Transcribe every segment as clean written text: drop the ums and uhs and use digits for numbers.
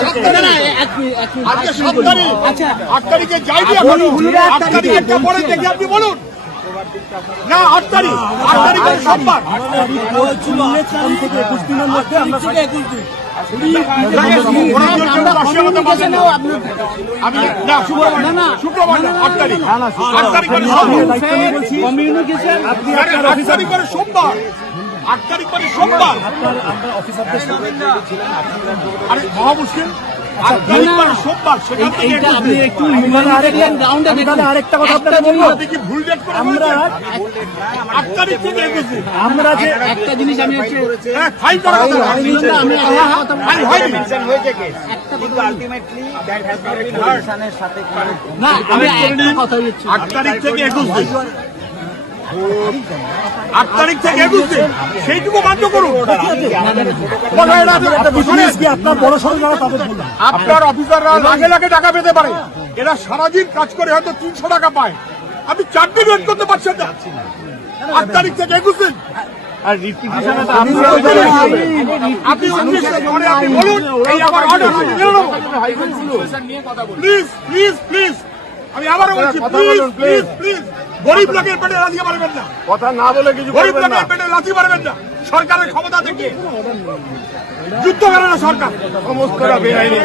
আজকে 7 তারিখ, 8 তারিখে যাইনি এখন, 8 তারিখের পরে দেখি আপনি বলুন না। 8 তারিখ, 8 তারিখের সোমবার, শুক্রবার 8 তারিখ, 8 তারিখ করে সোমবার, 8 তারিখ করে সোমবার। আরে মহা মুশকিল, 8 তারিখ করে সোমবার, সেখান থেকে আরেকটা কথা আপনাকে বলবো, কি ভুল ডেট করে আমরা 8 তারিখ থেকে এগোচ্ছি। আমরা যে একটা জিনিস আমি ফাইল করা কথা ফাইল হয়নি। না আমি একটা কথা বলছি, 8 তারিখ থেকে 21 দিন, 8 তারিখ থেকে 21 দিন, সেইটুকু মান্য করুন। আপনার বড় সড়ো যারা তাদের বললাম, আপনার অফিসাররা লাখে লাখে টাকা পেতে পারে, এরা সারাদিন কাজ করে হয়তো 300 টাকা পায়, আপনি 4 দিন ওয়েট করতে পারছেন না। 8 তারিখ থেকে 21 দিন, আপনি 19 পরে আপনি বলুন, এই আমার অর্ডার আমি মেনে নেব। প্লিজ প্লিজ প্লিজ, আমি আবারও বলছি, প্লিজ প্লিজ প্লিজ, গরিব লোকের পেটে লাথি মারবেন না, কথা না বলে কিছু গরিব লোকের পেটে লাথি মারবেন না। সরকারের ক্ষমতা থেকে যুদ্ধ করে না সরকার, সমস্তটা বেআইনি।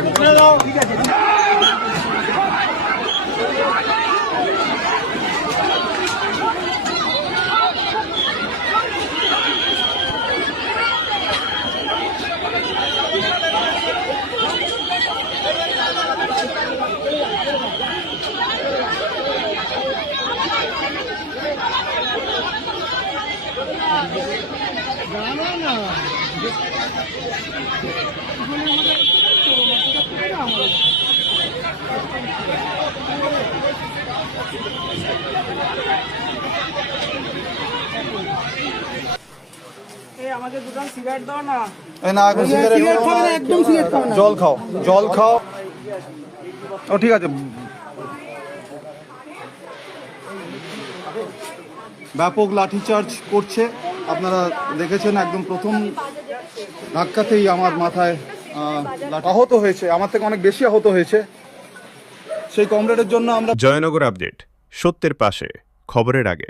আমাকে দুটো সিগারেট দাও না। না এখন সিগারেট খাবে না, একদম সিগারেট খাবে না, জল খাও, জল খাও। ও ঠিক আছে। ব্যাপক লাঠিচার্জ করছে, আপনারা দেখেছেন একদম প্রথম ধাক্কাতেই আমার মাথায় আহত হয়েছে, আমার থেকে অনেক বেশি আহত হয়েছে। সেই কমরেডের জন্য আমরা জয়নগর আপডেট, সত্যের পাশে, খবরের আগে।